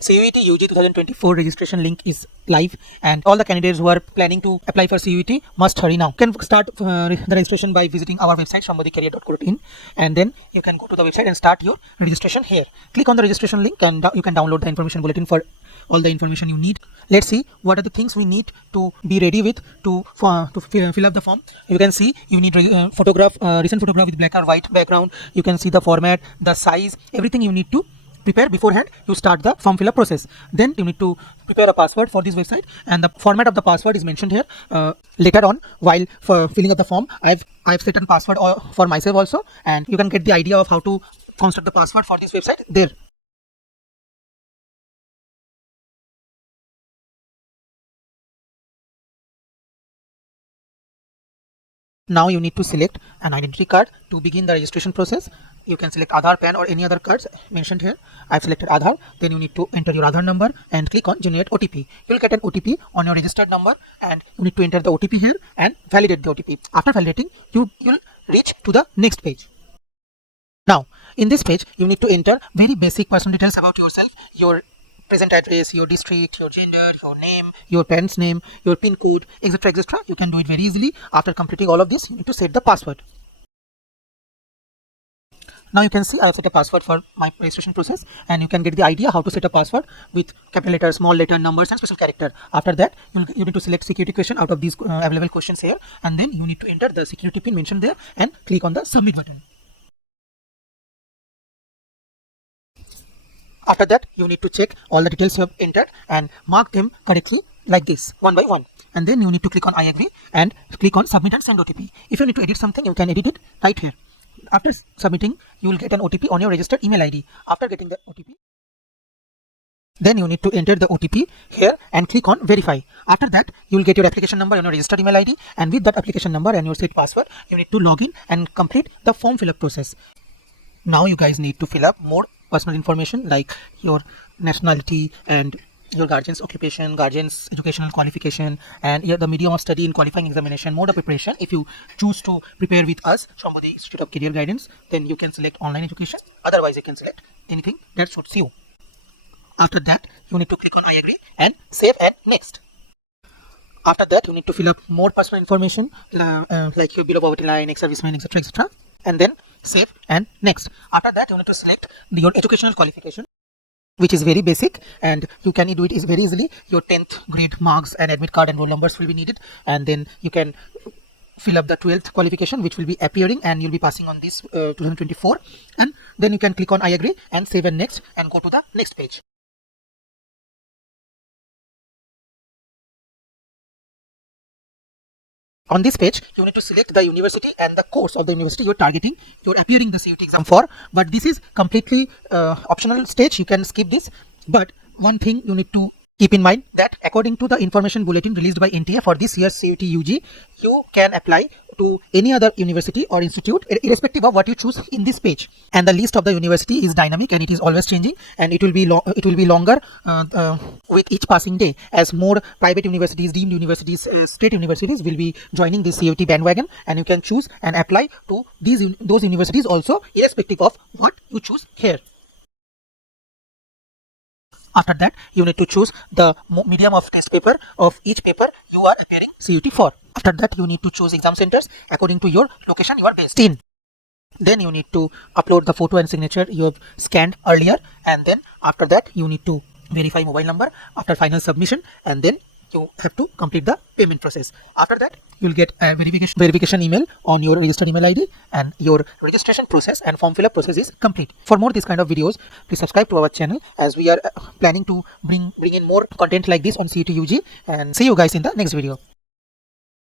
CUET UG 2024 registration link is live, and all the candidates who are planning to apply for CUET must hurry now. You can start the registration by visiting our website shambhodhicareer.co.in, and then you can go to the website and start your registration here. Click on the registration link and you can download the information bulletin for all the information you need. Let's see what are the things we need to be ready with to fill up the form. You can see you need recent photograph with black or white background. You can see the format, the size, everything you need to prepare beforehand. You start the form fill up process. Then you need to prepare a password for this website, and the format of the password is mentioned here. Later on, while for filling up the form, I've set a password for myself also, and you can get the idea of how to construct the password for this website there. Now you need to select an identity card to begin the registration process. You can select Aadhaar, PAN or any other cards mentioned here. I've selected Aadhaar. Then you need to enter your Aadhaar number and click on generate OTP. You'll get an OTP on your registered number, and you need to enter the OTP here and validate the OTP. After validating, you'll reach to the next page. Now, in this page, you need to enter very basic personal details about yourself, your present address, your district, your gender, your name, your parents' name, your PIN code, etc. etc. You can do it very easily. After completing all of this, you need to set the password. Now you can see I have set a password for my registration process, and you can get the idea how to set a password with capital letter, small letter, numbers and special character. After that, you need to select security question out of these available questions here, and then you need to enter the security pin mentioned there and click on the submit button. After that, you need to check all the details you have entered and mark them correctly like this, one by one. And then you need to click on I agree and click on submit and send OTP. If you need to edit something, you can edit it right here. After submitting, you will get an OTP on your registered email ID. After getting the OTP, then you need to enter the OTP here and click on verify. After that, you will get your application number on your registered email ID, and with that application number and your set password, you need to log in and complete the form fill up process. Now you guys need to fill up more personal information like your nationality and your guardian's occupation, guardian's educational qualification, and the medium of study in qualifying examination, mode of preparation. If you choose to prepare with us, Shambhodhi Institute of Career Guidance, then you can select online education. Otherwise, you can select anything that suits you. After that, you need to click on I agree and save and next. After that, you need to fill up more personal information like your below poverty line, ex-serviceman, etc. etc. and then save and next. After that, you need to select your educational qualification, which is very basic, and you can do it very easily. Your 10th grade marks and admit card and roll numbers will be needed, and then you can fill up the 12th qualification, which will be appearing, and you'll be passing on this 2024, and then you can click on I agree and save and next and go to the next page. On this page, you need to select the university and the course of the university you're targeting, you're appearing the CUET exam for, but this is completely optional stage. You can skip this, but one thing you need to keep in mind that according to the information bulletin released by NTA for this year's CUET UG, you can apply to any other university or institute irrespective of what you choose in this page. And the list of the university is dynamic and it is always changing, and it will be longer with each passing day, as more private universities, deemed universities, state universities will be joining this CUET bandwagon, and you can choose and apply to those universities also irrespective of what you choose here. After that, you need to choose the medium of test paper of each paper you are appearing CUET for. After that, you need to choose exam centers according to your location you are based in. Then you need to upload the photo and signature you have scanned earlier, and then after that, you need to verify mobile number after final submission, and then you have to complete the payment process. After that, you will get a verification email on your registered email ID, and your registration process and form fill up process is complete. For more this kind of videos, please subscribe to our channel, as we are planning to bring in more content like this on CUET UG, and see you guys in the next video.